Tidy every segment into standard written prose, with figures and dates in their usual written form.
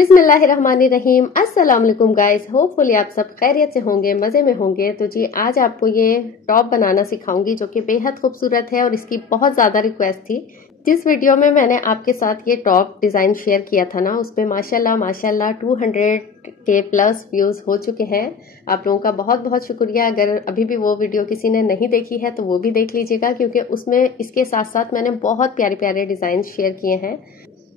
बिस्मिल्लाहिर्रहमानिर्रहीम। अस्सलाम वालेकुम गाइस, होपफुली आप सब खैरियत से होंगे, मजे में होंगे। तो जी आज आपको ये टॉप बनाना सिखाऊंगी जो कि बेहद खूबसूरत है और इसकी बहुत ज्यादा रिक्वेस्ट थी। जिस वीडियो में मैंने आपके साथ ये टॉप डिजाइन शेयर किया था ना, उस पे माशाल्लाह 200 के प्लस व्यूज हो चुके हैं। आप लोगों का बहुत बहुत शुक्रिया। अगर अभी भी वो वीडियो किसी ने नहीं देखी है तो वो भी देख लीजिएगा, क्योंकि उसमें इसके साथ साथ मैंने बहुत प्यारे प्यारे डिजाइन शेयर किए हैं।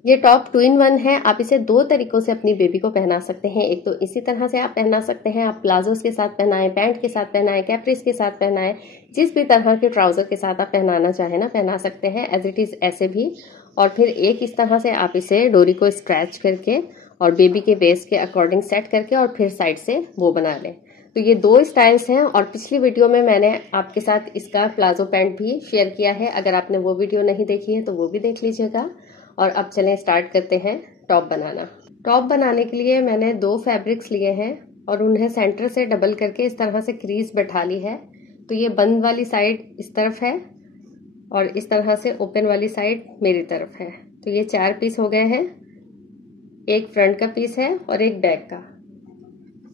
ये टॉप 2 in 1 है। आप इसे दो तरीकों से अपनी बेबी को पहना सकते हैं। एक तो इसी तरह से आप पहना सकते हैं, आप प्लाजोस के साथ पहनाएं, पैंट के साथ पहनाएं, कैप्रीज के साथ पहनाएं, जिस भी तरह के ट्राउजर के साथ आप पहनाना चाहें ना पहना सकते हैं एज इट इज ऐसे भी। और फिर एक इस तरह से आप इसे डोरी को स्क्रैच करके और बेबी के वेस्ट के अकॉर्डिंग सेट करके और फिर साइड से वो बना लें। तो ये दो स्टाइल्स हैं और पिछली वीडियो में मैंने आपके साथ इसका प्लाजो पैंट भी शेयर किया है। अगर आपने वो वीडियो नहीं देखी है तो वो भी देख लीजिएगा। और अब चलें स्टार्ट करते हैं टॉप बनाना। टॉप बनाने के लिए मैंने दो फैब्रिक्स लिए हैं और उन्हें सेंटर से डबल करके इस तरह से क्रीज बैठा ली है। तो ये बंद वाली साइड इस तरफ है और इस तरह से ओपन वाली साइड मेरी तरफ है। तो ये 4 पीस हो गए हैं। एक फ्रंट का पीस है और एक बैक का।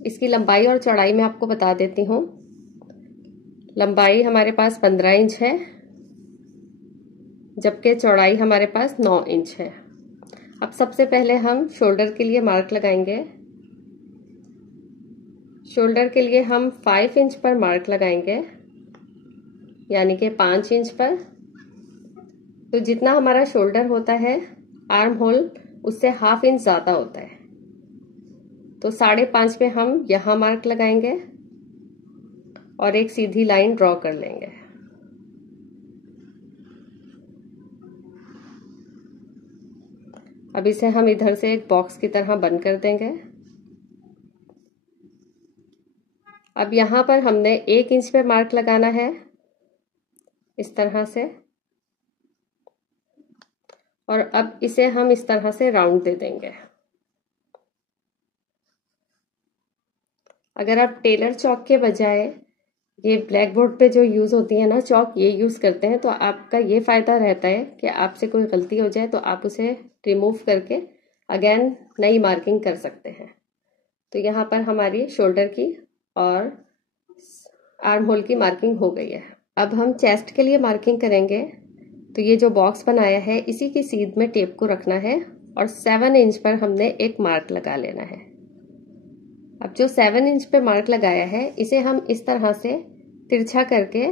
इसकी लंबाई और चौड़ाई मैं आपको बता देती हूँ। लंबाई हमारे पास 15 इंच है, जबकि चौड़ाई हमारे पास 9 इंच है। अब सबसे पहले हम शोल्डर के लिए मार्क लगाएंगे। शोल्डर के लिए हम 5 इंच पर मार्क लगाएंगे, यानी कि 5 इंच पर। तो जितना हमारा शोल्डर होता है आर्म होल उससे ½ इंच ज्यादा होता है। तो 5.5 पे हम यहां मार्क लगाएंगे और एक सीधी लाइन ड्रॉ कर लेंगे। अब इसे हम इधर से एक बॉक्स की तरह बंद कर देंगे। अब यहां पर हमने 1 इंच पे मार्क लगाना है इस तरह से, और अब इसे हम इस तरह से राउंड दे देंगे। अगर आप टेलर चौक के बजाय ये ब्लैक बोर्ड पे जो यूज होती है ना चौक, ये यूज करते हैं तो आपका ये फायदा रहता है कि आपसे कोई गलती हो जाए तो आप उसे रिमूव करके अगेन नई मार्किंग कर सकते हैं। तो यहाँ पर हमारी शोल्डर की और आर्म होल की मार्किंग हो गई है। अब हम चेस्ट के लिए मार्किंग करेंगे। तो ये जो बॉक्स बनाया है इसी की सीध में टेप को रखना है और 7 इंच पर हमने एक मार्क लगा लेना है। अब जो 7 इंच पे मार्क लगाया है इसे हम इस तरह से तिरछा करके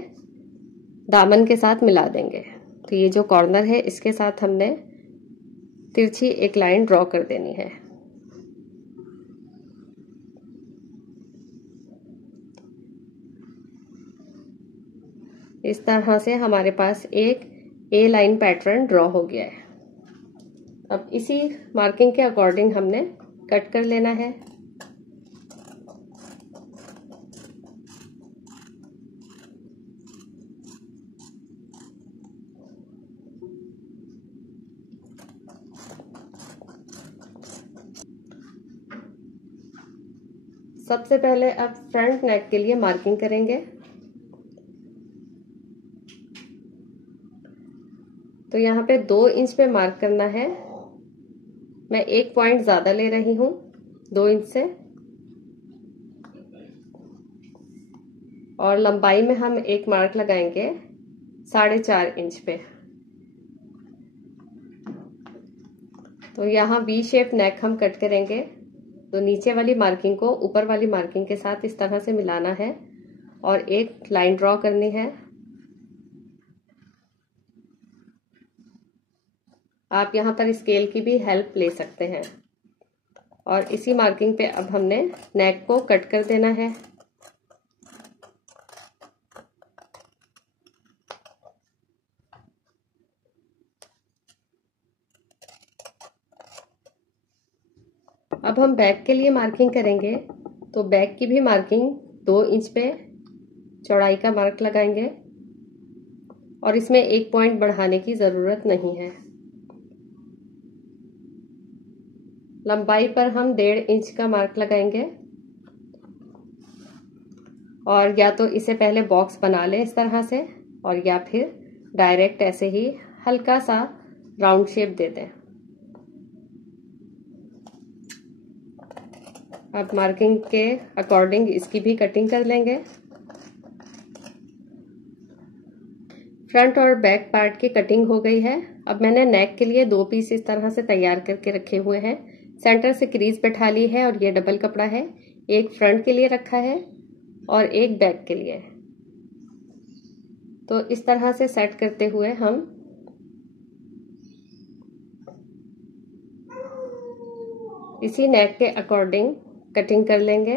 दामन के साथ मिला देंगे। तो ये जो कॉर्नर है इसके साथ हमने तिरछी एक लाइन ड्रॉ कर देनी है। इस तरह से हमारे पास एक ए लाइन पैटर्न ड्रॉ हो गया है। अब इसी मार्किंग के अकॉर्डिंग हमने कट कर लेना है। सबसे पहले अब फ्रंट नेक के लिए मार्किंग करेंगे। तो यहाँ पे 2 इंच पे मार्क करना है। मैं 1 पॉइंट ज्यादा ले रही हूँ 2 इंच से, और लंबाई में हम एक मार्क लगाएंगे 4.5 इंच पे। तो यहाँ वी शेप नेक हम कट करेंगे। तो नीचे वाली मार्किंग को ऊपर वाली मार्किंग के साथ इस तरह से मिलाना है और एक लाइन ड्रॉ करनी है। आप यहाँ पर स्केल की भी हेल्प ले सकते हैं। और इसी मार्किंग पे अब हमने नेक को कट कर देना है। अब हम बैक के लिए मार्किंग करेंगे। तो बैक की भी मार्किंग 2 इंच पे चौड़ाई का मार्क लगाएंगे और इसमें 1 पॉइंट बढ़ाने की जरूरत नहीं है। लंबाई पर हम 1.5 इंच का मार्क लगाएंगे और या तो इसे पहले बॉक्स बना लें इस तरह से, और या फिर डायरेक्ट ऐसे ही हल्का सा राउंड शेप दे दें। अब मार्किंग के अकॉर्डिंग इसकी भी कटिंग कर लेंगे। फ्रंट और बैक पार्ट की कटिंग हो गई है। अब मैंने नेक के लिए 2 पीस इस तरह से तैयार करके रखे हुए हैं। सेंटर से क्रीज बैठा ली है और ये डबल कपड़ा है। एक फ्रंट के लिए रखा है और एक बैक के लिए। तो इस तरह से सेट करते हुए हम इसी नेक के अकॉर्डिंग कटिंग कर लेंगे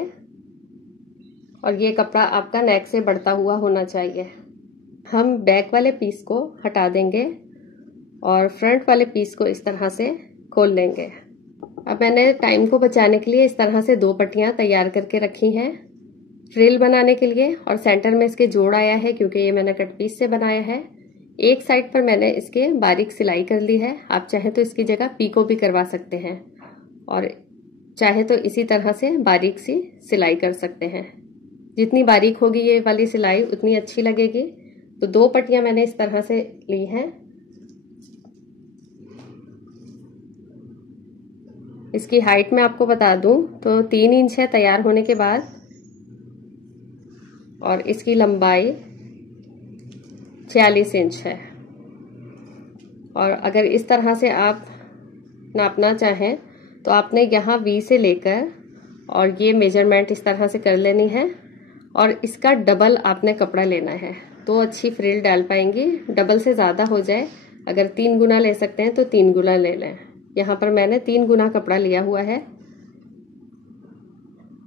और ये कपड़ा आपका नेक से बढ़ता हुआ होना चाहिए। हम बैक वाले पीस को हटा देंगे और फ्रंट वाले पीस को इस तरह से खोल लेंगे। अब मैंने टाइम को बचाने के लिए इस तरह से 2 पट्टियां तैयार करके रखी हैं फ्रिल बनाने के लिए, और सेंटर में इसके जोड़ आया है क्योंकि ये मैंने कट पीस से बनाया है। एक साइड पर मैंने इसके बारीक सिलाई कर ली है। आप चाहे तो इसकी जगह पीको भी करवा सकते हैं और चाहे तो इसी तरह से बारीक सी सिलाई कर सकते हैं। जितनी बारीक होगी ये वाली सिलाई उतनी अच्छी लगेगी। तो 2 पट्टियां मैंने इस तरह से ली हैं। इसकी हाइट मैं आपको बता दूं तो 3 इंच है तैयार होने के बाद, और इसकी लंबाई 46 इंच है। और अगर इस तरह से आप नापना चाहें तो आपने यहाँ V से लेकर और ये मेजरमेंट इस तरह से कर लेनी है और इसका डबल आपने कपड़ा लेना है तो अच्छी फ्रिल डाल पाएंगी। डबल से ज़्यादा हो जाए, अगर 3 गुना ले सकते हैं तो 3 गुना ले लें। यहाँ पर मैंने 3 गुना कपड़ा लिया हुआ है।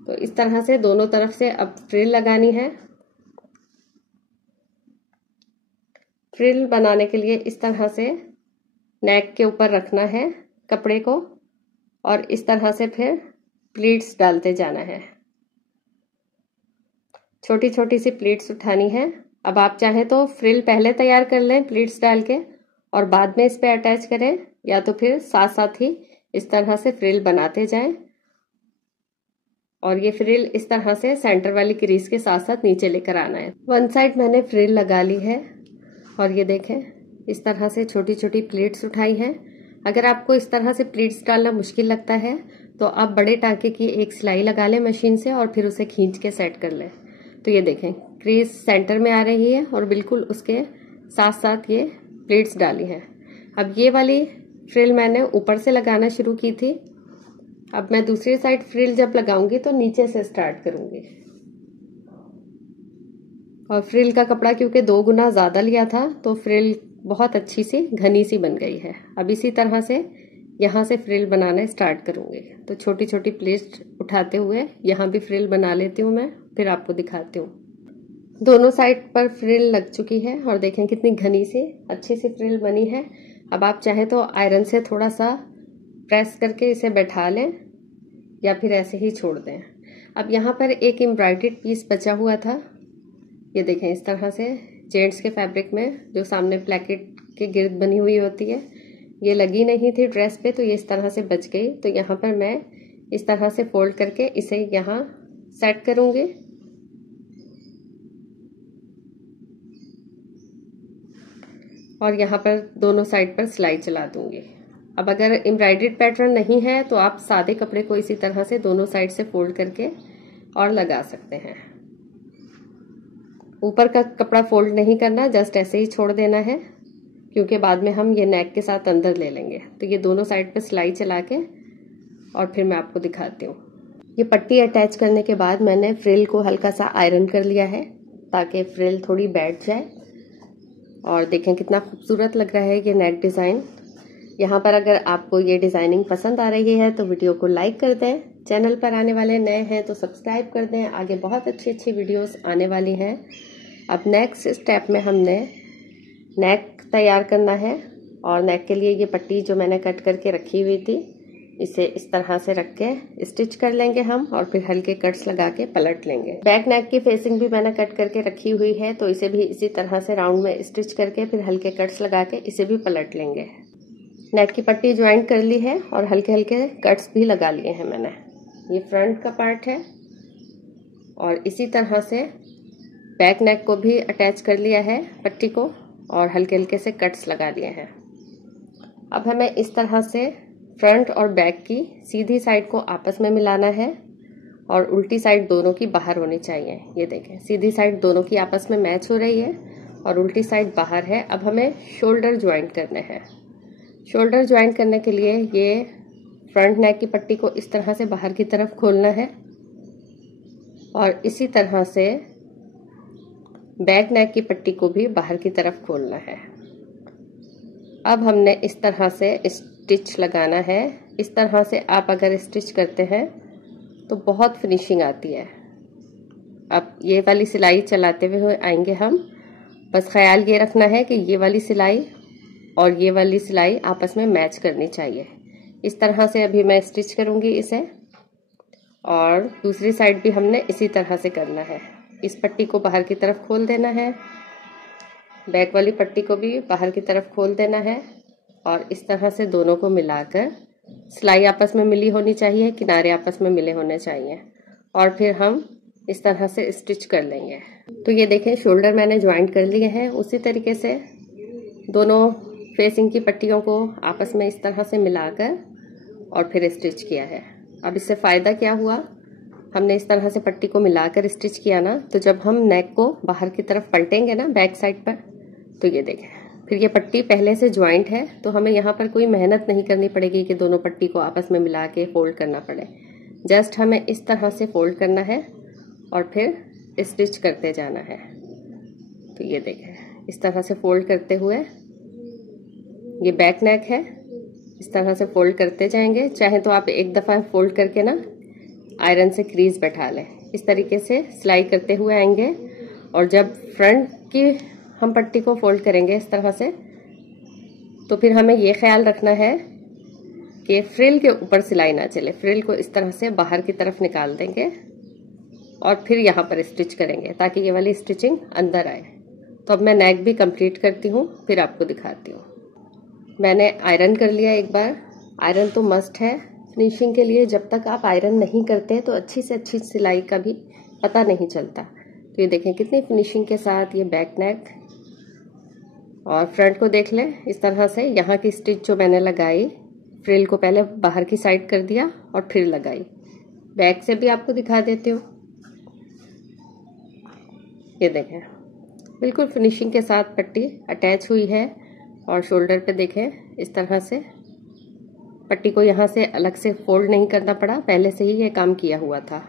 तो इस तरह से दोनों तरफ से अब फ्रिल लगानी है। फ्रिल बनाने के लिए इस तरह से नेक के ऊपर रखना है कपड़े को और इस तरह से फिर प्लीट्स डालते जाना है। छोटी छोटी सी प्लीट्स उठानी है। अब आप चाहें तो फ्रिल पहले तैयार कर लें प्लीट्स डाल के और बाद में इस पे अटैच करें, या तो फिर साथ साथ ही इस तरह से फ्रिल बनाते जाएं। और ये फ्रिल इस तरह से सेंटर वाली क्रीज के साथ साथ नीचे लेकर आना है। 1 साइड मैंने फ्रिल लगा ली है और ये देखें इस तरह से छोटी छोटी प्लीट्स उठाई हैं। अगर आपको इस तरह से प्लीट्स डालना मुश्किल लगता है तो आप बड़े टांके की एक सिलाई लगा लें मशीन से और फिर उसे खींच के सेट कर लें। तो ये देखें क्रीज सेंटर में आ रही है और बिल्कुल उसके साथ साथ ये प्लीट्स डाली हैं। अब ये वाली फ्रिल मैंने ऊपर से लगाना शुरू की थी। अब मैं दूसरी साइड फ्रिल जब लगाऊंगी तो नीचे से स्टार्ट करूंगी। और फ्रिल का कपड़ा क्योंकि 2 गुना ज्यादा लिया था तो फ्रिल बहुत अच्छी सी घनी सी बन गई है। अब इसी तरह से यहाँ से फ्रिल बनाना स्टार्ट करूंगी। तो छोटी छोटी प्लीट्स उठाते हुए यहाँ भी फ्रिल बना लेती हूँ मैं, फिर आपको दिखाती हूँ। दोनों साइड पर फ्रिल लग चुकी है और देखें कितनी घनी सी अच्छी सी फ्रिल बनी है। अब आप चाहें तो आयरन से थोड़ा सा प्रेस करके इसे बैठा लें या फिर ऐसे ही छोड़ दें। अब यहाँ पर एक एम्ब्रॉयडर्ड पीस बचा हुआ था। ये देखें इस तरह से जेंट्स के फैब्रिक में जो सामने प्लेकेट की गिर्द बनी हुई होती है, ये लगी नहीं थी ड्रेस पे तो ये इस तरह से बच गई। तो यहाँ पर मैं इस तरह से फोल्ड करके इसे यहाँ सेट करूंगी। और यहाँ पर दोनों साइड पर सिलाई चला दूंगी। अब अगर एम्ब्रॉयडर्ड पैटर्न नहीं है तो आप सादे कपड़े को इसी तरह से दोनों साइड से फोल्ड करके और लगा सकते हैं। ऊपर का कपड़ा फोल्ड नहीं करना, जस्ट ऐसे ही छोड़ देना है क्योंकि बाद में हम ये नेक के साथ अंदर ले लेंगे। तो ये दोनों साइड पे सिलाई चला के और फिर मैं आपको दिखाती हूँ। ये पट्टी अटैच करने के बाद मैंने फ्रिल को हल्का सा आयरन कर लिया है ताकि फ्रिल थोड़ी बैठ जाए। और देखें कितना खूबसूरत लग रहा है ये नेक डिज़ाइन। यहाँ पर अगर आपको ये डिज़ाइनिंग पसंद आ रही है तो वीडियो को लाइक कर दें। चैनल पर आने वाले नए हैं तो सब्सक्राइब कर दें। आगे बहुत अच्छी अच्छी वीडियोस आने वाली हैं। अब नेक्स्ट स्टेप में हमने नेक तैयार करना है और नेक के लिए ये पट्टी जो मैंने कट करके रखी हुई थी इसे इस तरह से रख के स्टिच कर लेंगे हम और फिर हल्के कट्स लगा के पलट लेंगे। बैक नेक की फेसिंग भी मैंने कट करके रखी हुई है तो इसे भी इसी तरह से राउंड में स्टिच करके फिर हल्के कट्स लगा के इसे भी पलट लेंगे। नेक की पट्टी ज्वाइंट कर ली है और हल्के हल्के कट्स भी लगा लिए हैं मैंने। ये फ्रंट का पार्ट है और इसी तरह से बैक नेक को भी अटैच कर लिया है पट्टी को और हल्के हल्के से कट्स लगा लिए हैं। अब हमें इस तरह से फ्रंट और बैक की सीधी साइड को आपस में मिलाना है और उल्टी साइड दोनों की बाहर होनी चाहिए। ये देखें, सीधी साइड दोनों की आपस में मैच हो रही है और उल्टी साइड बाहर है। अब हमें शोल्डर ज्वाइंट करने हैं। शोल्डर ज्वाइंट करने के लिए ये फ्रंट नेक की पट्टी को इस तरह से बाहर की तरफ खोलना है और इसी तरह से बैक नेक की पट्टी को भी बाहर की तरफ खोलना है। अब हमने इस तरह से स्टिच लगाना है। इस तरह से आप अगर स्टिच करते हैं तो बहुत फिनिशिंग आती है। अब ये वाली सिलाई चलाते हुए आएंगे हम। बस ख्याल ये रखना है कि ये वाली सिलाई और ये वाली सिलाई आपस में मैच करनी चाहिए। इस तरह से अभी मैं स्टिच करूंगी इसे, और दूसरी साइड भी हमने इसी तरह से करना है। इस पट्टी को बाहर की तरफ खोल देना है, बैक वाली पट्टी को भी बाहर की तरफ खोल देना है और इस तरह से दोनों को मिलाकर सिलाई आपस में मिली होनी चाहिए, किनारे आपस में मिले होने चाहिए, और फिर हम इस तरह से स्टिच कर लेंगे। तो ये देखें, शोल्डर मैंने ज्वाइंट कर लिए हैं। उसी तरीके से दोनों फेसिंग की पट्टियों को आपस में इस तरह से मिलाकर और फिर स्टिच किया है। अब इससे फ़ायदा क्या हुआ, हमने इस तरह से पट्टी को मिलाकर स्टिच किया ना, तो जब हम नेक को बाहर की तरफ पलटेंगे ना बैक साइड पर, तो ये देखें, फिर ये पट्टी पहले से ज्वाइंट है, तो हमें यहाँ पर कोई मेहनत नहीं करनी पड़ेगी कि दोनों पट्टी को आपस में मिला के फोल्ड करना पड़े। जस्ट हमें इस तरह से फोल्ड करना है और फिर स्टिच करते जाना है। तो ये देखें, इस तरह से फोल्ड करते हुए, ये बैक नेक है, इस तरह से फोल्ड करते जाएंगे। चाहे तो आप एक दफ़ा फोल्ड करके ना आयरन से क्रीज बैठा लें। इस तरीके से सिलाई करते हुए आएंगे और जब फ्रंट की हम पट्टी को फोल्ड करेंगे इस तरह से, तो फिर हमें ये ख्याल रखना है कि फ्रिल के ऊपर सिलाई ना चले। फ्रिल को इस तरह से बाहर की तरफ निकाल देंगे और फिर यहाँ पर स्टिच करेंगे ताकि ये वाली स्टिचिंग अंदर आए। तो अब मैं नेक भी कंप्लीट करती हूँ, फिर आपको दिखाती हूँ। मैंने आयरन कर लिया एक बार। आयरन तो मस्ट है फिनिशिंग के लिए। जब तक आप आयरन नहीं करते तो अच्छी से अच्छी सिलाई का भी पता नहीं चलता। तो ये देखें कितनी फिनिशिंग के साथ ये बैक नेक, और फ्रंट को देख लें इस तरह से। यहाँ की स्टिच जो मैंने लगाई, फ्रिल को पहले बाहर की साइड कर दिया और फिर लगाई। बैक से भी आपको दिखा देती हूँ। ये देखें, बिल्कुल फिनिशिंग के साथ पट्टी अटैच हुई है। और शोल्डर पे देखें इस तरह से पट्टी को यहाँ से अलग से फोल्ड नहीं करना पड़ा, पहले से ही ये काम किया हुआ था।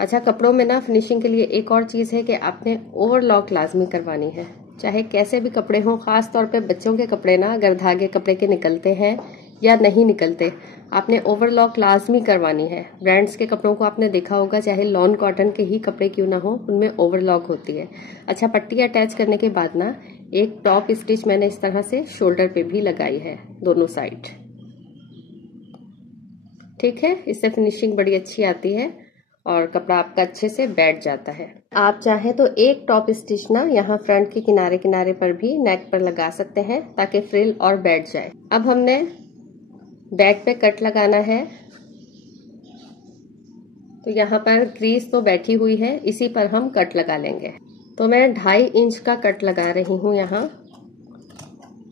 अच्छा, कपड़ों में ना फिनिशिंग के लिए एक और चीज़ है कि आपने ओवरलॉक लाजमी करवानी है। चाहे कैसे भी कपड़े हों, ख़ास तौर पे बच्चों के कपड़े ना, अगर धागे कपड़े के निकलते हैं या नहीं निकलते, आपने ओवरलॉक लाजमी करवानी है। ब्रांड्स के कपड़ों को आपने देखा होगा, चाहे लॉन कॉटन के ही कपड़े क्यों ना हो, उनमें ओवरलॉक होती है। अच्छा, पट्टी अटैच करने के बाद ना एक टॉप स्टिच मैंने इस तरह से शोल्डर पे भी लगाई है, दोनों साइड। ठीक है, इससे फिनिशिंग बड़ी अच्छी आती है और कपड़ा आपका अच्छे से बैठ जाता है। आप चाहे तो एक टॉप स्टिच ना यहाँ फ्रंट के किनारे किनारे पर भी नेक पर लगा सकते हैं ताकि फ्रिल और बैठ जाए। अब हमने बैक पे कट लगाना है। तो यहाँ पर क्रीज तो बैठी हुई है, इसी पर हम कट लगा लेंगे। तो मैं 2.5 इंच का कट लगा रही हूँ यहाँ।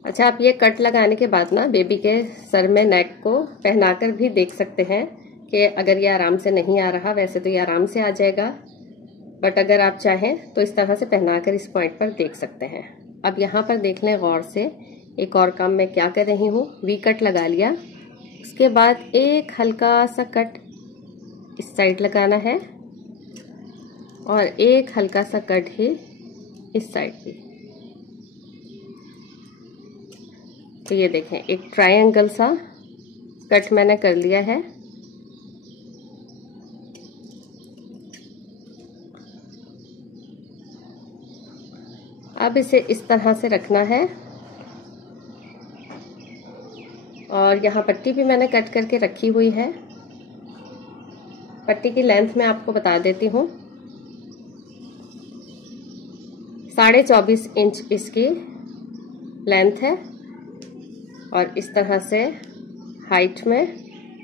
अच्छा, आप ये कट लगाने के बाद ना बेबी के सर में नेक को पहनाकर भी देख सकते हैं कि अगर ये आराम से नहीं आ रहा, वैसे तो ये आराम से आ जाएगा, बट अगर आप चाहें तो इस तरह से पहनाकर इस पॉइंट पर देख सकते हैं। अब यहाँ पर देख लें गौर से, एक और काम मैं क्या कर रही हूँ, वी कट लगा लिया। उसके बाद एक हल्का सा कट इस साइड लगाना है और एक हल्का सा कट ही इस साइड भी। तो ये देखें, एक ट्रायंगल सा कट मैंने कर लिया है। अब इसे इस तरह से रखना है और यहाँ पट्टी भी मैंने कट करके रखी हुई है। पट्टी की लेंथ मैं आपको बता देती हूँ, 24.5 इंच इसकी लेंथ है और इस तरह से हाइट में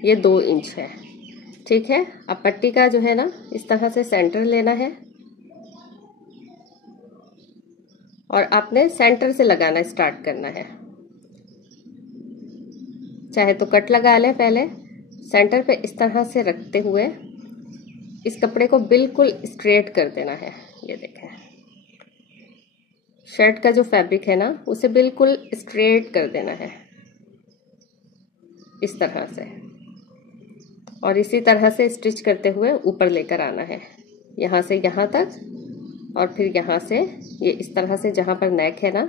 ये 2 इंच है। ठीक है, अब पट्टी का जो है ना इस तरह से सेंटर लेना है और आपने सेंटर से लगाना स्टार्ट करना है। चाहे तो कट लगा लें पहले, सेंटर पे इस तरह से रखते हुए इस कपड़े को बिल्कुल स्ट्रेट कर देना है। ये देखें, शर्ट का जो फैब्रिक है ना उसे बिल्कुल स्ट्रेट कर देना है इस तरह से, और इसी तरह से स्टिच करते हुए ऊपर लेकर आना है, यहाँ से यहाँ तक, और फिर यहाँ से ये इस तरह से जहाँ पर नेक है ना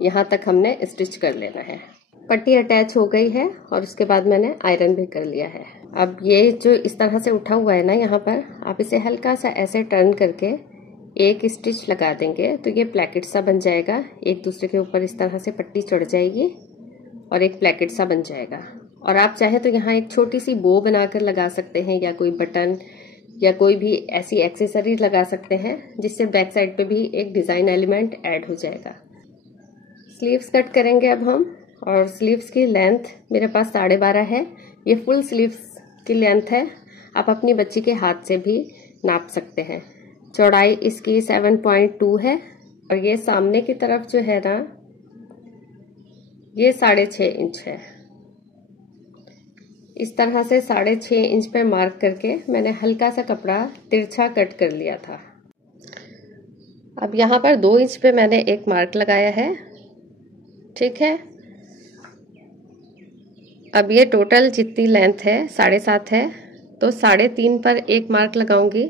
यहाँ तक हमने स्टिच कर लेना है। पट्टी अटैच हो गई है और उसके बाद मैंने आयरन भी कर लिया है। अब ये जो इस तरह से उठा हुआ है ना यहाँ पर, आप इसे हल्का सा ऐसे टर्न करके एक स्टिच लगा देंगे तो ये प्लैकेट सा बन जाएगा। एक दूसरे के ऊपर इस तरह से पट्टी चढ़ जाएगी और एक प्लैकेट सा बन जाएगा। और आप चाहे तो यहाँ एक छोटी सी बो बनाकर लगा सकते हैं, या कोई बटन या कोई भी ऐसी एक्सेसरीज लगा सकते हैं जिससे बैक साइड पे भी एक डिजाइन एलिमेंट ऐड हो जाएगा। स्लीव्स कट करेंगे अब हम, और स्लीव्स की लेंथ मेरे पास 12.5 है। ये फुल स्लीव्स की लेंथ है। आप अपनी बच्ची के हाथ से भी नाप सकते हैं। चौड़ाई इसकी 7.2 है और ये सामने की तरफ जो है ना ये 6.5 इंच है। इस तरह से 6.5 इंच पे मार्क करके मैंने हल्का सा कपड़ा तिरछा कट कर लिया था। अब यहाँ पर 2 इंच पे मैंने एक मार्क लगाया है, ठीक है। अब ये टोटल जितनी लेंथ है 7.5 है, तो 3.5 पर एक मार्क लगाऊंगी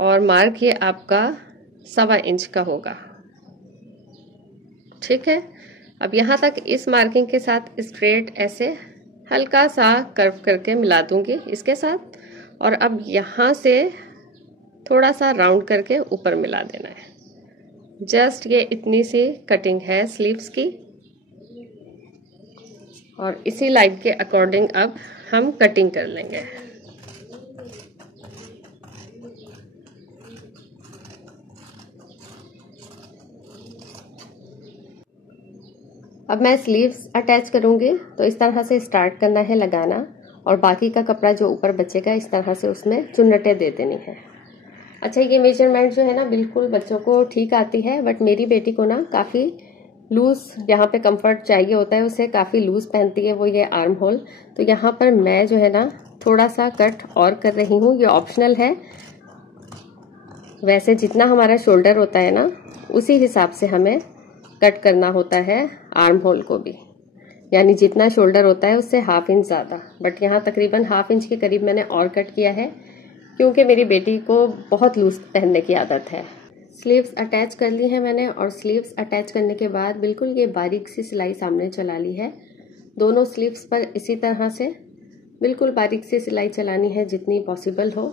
और मार्क ये आपका 1.25 इंच का होगा, ठीक है। अब यहाँ तक इस मार्किंग के साथ स्ट्रेट ऐसे हल्का सा कर्व करके मिला दूंगी इसके साथ, और अब यहाँ से थोड़ा सा राउंड करके ऊपर मिला देना है। जस्ट ये इतनी सी कटिंग है स्लीव्स की, और इसी लाइन के अकॉर्डिंग अब हम कटिंग कर लेंगे। अब मैं स्लीव्स अटैच करूंगी, तो इस तरह से स्टार्ट करना है लगाना, और बाकी का कपड़ा जो ऊपर बचेगा इस तरह से उसमें चुन्नटें दे देनी है। अच्छा, ये मेजरमेंट जो है ना बिल्कुल बच्चों को ठीक आती है, बट मेरी बेटी को ना काफ़ी लूज यहाँ पे कंफर्ट चाहिए होता है, उसे काफ़ी लूज पहनती है वो ये आर्म होल। तो यहाँ पर मैं जो है ना थोड़ा सा कट और कर रही हूँ, ये ऑप्शनल है। वैसे जितना हमारा शोल्डर होता है ना उसी हिसाब से हमें कट करना होता है आर्म होल को भी, यानी जितना शोल्डर होता है उससे 1/2 इंच ज़्यादा, बट यहाँ तकरीबन 1/2 इंच के करीब मैंने और कट किया है, क्योंकि मेरी बेटी को बहुत लूज पहनने की आदत है। स्लीव्स अटैच कर ली है मैंने, और स्लीव्स अटैच करने के बाद बिल्कुल ये बारीक सी सिलाई सामने चला ली है। दोनों स्लीव्स पर इसी तरह से बिल्कुल बारीक सी सिलाई चलानी है जितनी पॉसिबल हो।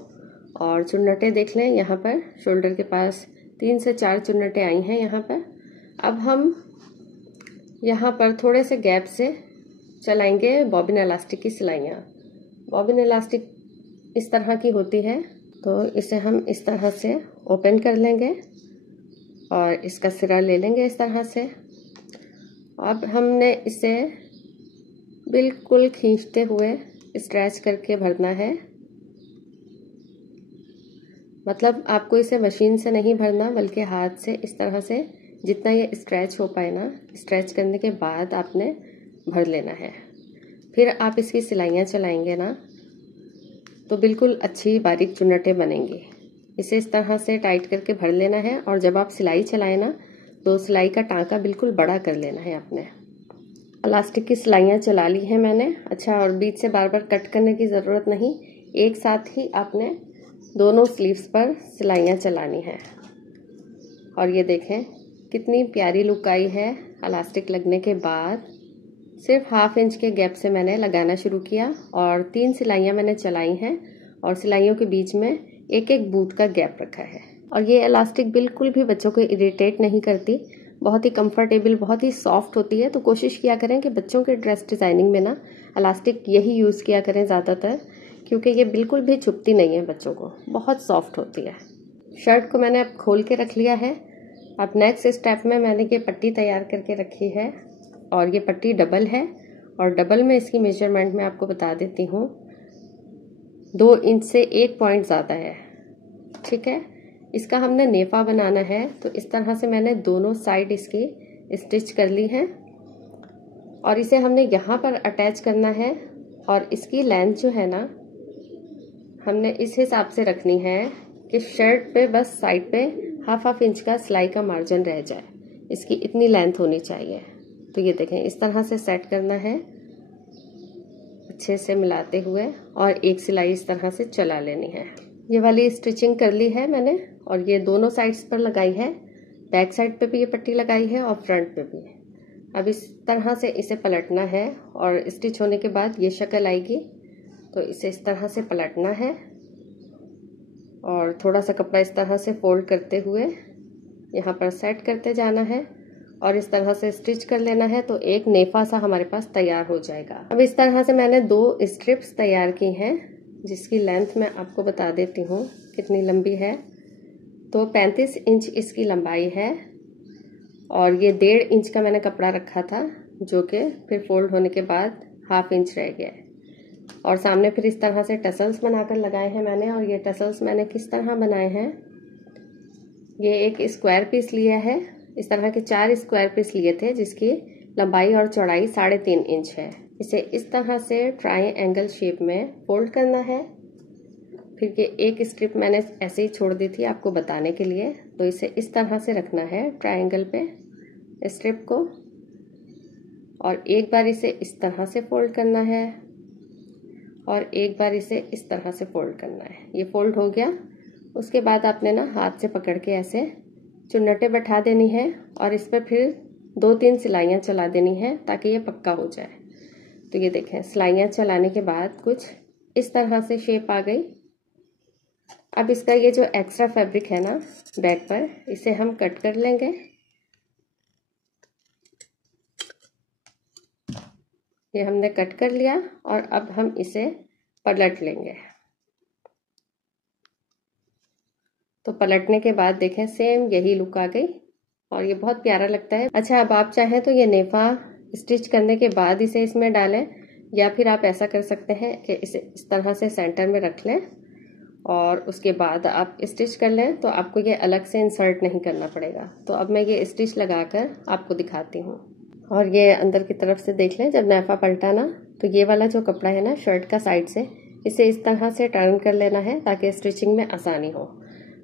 और चुन्नटें देख लें, यहाँ पर शोल्डर के पास 3 से 4 चुन्नटें आई हैं यहाँ पर। अब हम यहाँ पर थोड़े से गैप से चलाएंगे बॉबिन इलास्टिक की सिलाइयाँ। बॉबिन इलास्टिक इस तरह की होती है, तो इसे हम इस तरह से ओपन कर लेंगे और इसका सिरा ले लेंगे इस तरह से। अब हमने इसे बिल्कुल खींचते हुए स्ट्रेच करके भरना है, मतलब आपको इसे मशीन से नहीं भरना बल्कि हाथ से इस तरह से जितना ये स्ट्रेच हो पाए ना, स्ट्रेच करने के बाद आपने भर लेना है। फिर आप इसकी सिलाइयाँ चलाएंगे ना तो बिल्कुल अच्छी बारीक चुन्नटें बनेंगी। इसे इस तरह से टाइट करके भर लेना है, और जब आप सिलाई चलाएं ना तो सिलाई का टांका बिल्कुल बड़ा कर लेना है आपने। इलास्टिक की सिलाइयाँ चला ली हैं मैंने। अच्छा, और बीच से बार बार कट करने की ज़रूरत नहीं, एक साथ ही आपने दोनों स्लीव्स पर सिलाइयाँ चलानी है। और ये देखें कितनी प्यारी लुक आई है। इलास्टिक लगने के बाद सिर्फ 1/2 इंच के गैप से मैंने लगाना शुरू किया, और 3 सिलाइयाँ मैंने चलाई हैं, और सिलाइयों के बीच में एक एक बूट का गैप रखा है। और ये इलास्टिक बिल्कुल भी बच्चों को इरिटेट नहीं करती, बहुत ही कंफर्टेबल, बहुत ही सॉफ्ट होती है। तो कोशिश किया करें कि बच्चों के ड्रेस डिज़ाइनिंग में ना इलास्टिक यही यूज़ किया करें ज़्यादातर, क्योंकि ये बिल्कुल भी चुभती नहीं है बच्चों को, बहुत सॉफ्ट होती है। शर्ट को मैंने अब खोल के रख लिया है। अब नेक्स्ट स्टेप में मैंने ये पट्टी तैयार करके रखी है, और ये पट्टी डबल है, और डबल में इसकी मेजरमेंट मैं आपको बता देती हूँ, 2 इंच से 1 पॉइंट ज़्यादा है, ठीक है। इसका हमने नेफा बनाना है, तो इस तरह से मैंने दोनों साइड इसकी स्टिच कर ली है, और इसे हमने यहाँ पर अटैच करना है और इसकी लेंथ जो है ना हमने इस हिसाब से रखनी है कि शर्ट पे बस साइड पे हाफ इंच का सिलाई का मार्जिन रह जाए, इसकी इतनी लेंथ होनी चाहिए। तो ये देखें इस तरह से सेट करना है अच्छे से मिलाते हुए, और एक सिलाई इस तरह से चला लेनी है। ये वाली स्टिचिंग कर ली है मैंने, और ये दोनों साइड्स पर लगाई है, बैक साइड पे भी ये पट्टी लगाई है और फ्रंट पे भी। अब इस तरह से इसे पलटना है, और स्टिच होने के बाद ये शक्ल आएगी। तो इसे इस तरह से पलटना है और थोड़ा सा कपड़ा इस तरह से फोल्ड करते हुए यहाँ पर सेट करते जाना है और इस तरह से स्टिच कर लेना है। तो एक नेफा सा हमारे पास तैयार हो जाएगा। अब इस तरह से मैंने 2 स्ट्रिप्स तैयार की हैं, जिसकी लेंथ मैं आपको बता देती हूँ कितनी लंबी है। तो 35 इंच इसकी लंबाई है, और ये 1.5 इंच का मैंने कपड़ा रखा था, जो कि फिर फोल्ड होने के बाद हाफ इंच रह गया। और सामने फिर इस तरह से टसल्स बनाकर लगाए हैं मैंने। और ये टसल्स मैंने किस तरह बनाए हैं, ये एक स्क्वायर पीस लिया है, इस तरह के 4 स्क्वायर पीस लिए थे, जिसकी लंबाई और चौड़ाई 3.5 इंच है। इसे इस तरह से ट्रायंगल शेप में फोल्ड करना है। फिर ये एक स्ट्रिप मैंने ऐसे ही छोड़ दी थी आपको बताने के लिए, तो इसे इस तरह से रखना है ट्रायंगल पे स्ट्रिप को, और एक बार इसे इस तरह से फोल्ड करना है और एक बार इसे इस तरह से फोल्ड करना है। ये फोल्ड हो गया। उसके बाद आपने ना हाथ से पकड़ के ऐसे चुन्नटें बैठा देनी है और इस पर फिर 2-3 सिलाइयाँ चला देनी है ताकि ये पक्का हो जाए। तो ये देखें सिलाइयाँ चलाने के बाद कुछ इस तरह से शेप आ गई। अब इसका ये जो एक्स्ट्रा फैब्रिक है ना बैक पर, इसे हम कट कर लेंगे। ये हमने कट कर लिया और अब हम इसे पलट लेंगे। तो पलटने के बाद देखें सेम यही लुक आ गई और ये बहुत प्यारा लगता है। अच्छा, अब आप चाहें तो ये नेफा स्टिच करने के बाद इसे इसमें डालें, या फिर आप ऐसा कर सकते हैं कि इसे इस तरह से सेंटर में रख लें और उसके बाद आप स्टिच कर लें, तो आपको ये अलग से इंसर्ट नहीं करना पड़ेगा। तो अब मैं ये स्टिच लगाकर आपको दिखाती हूँ। और ये अंदर की तरफ से देख लें, जब नेफा पलटा ना तो ये वाला जो कपड़ा है ना शर्ट का साइड से, इसे इस तरह से टर्न कर लेना है ताकि स्टिचिंग में आसानी हो।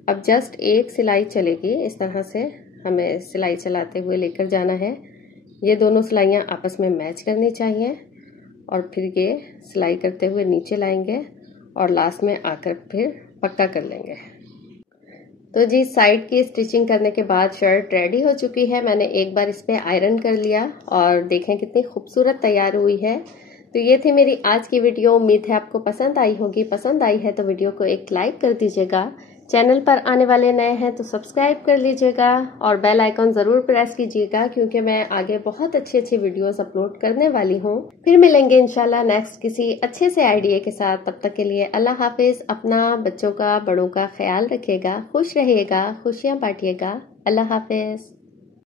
अब जस्ट एक सिलाई चलेगी, इस तरह से हमें सिलाई चलाते हुए लेकर जाना है। ये दोनों सिलाइयाँ आपस में मैच करनी चाहिए और फिर ये सिलाई करते हुए नीचे लाएंगे और लास्ट में आकर फिर पक्का कर लेंगे। तो जी साइड की स्टिचिंग करने के बाद शर्ट रेडी हो चुकी है। मैंने एक बार इस पर आयरन कर लिया और देखें कितनी खूबसूरत तैयार हुई है। तो ये थी मेरी आज की वीडियो। उम्मीद है आपको पसंद आई होगी। पसंद आई है तो वीडियो को एक लाइक कर दीजिएगा। चैनल पर आने वाले नए हैं तो सब्सक्राइब कर लीजिएगा और बेल आइकॉन जरूर प्रेस कीजिएगा, क्योंकि मैं आगे बहुत अच्छी वीडियोस अपलोड करने वाली हूँ। फिर मिलेंगे इंशाल्लाह नेक्स्ट किसी अच्छे से आइडिया के साथ। तब तक के लिए अल्लाह हाफिज। अपना, बच्चों का, बड़ों का ख्याल रखिएगा, खुश रहिएगा, खुशियाँ बांटिएगा। अल्लाह हाफिज।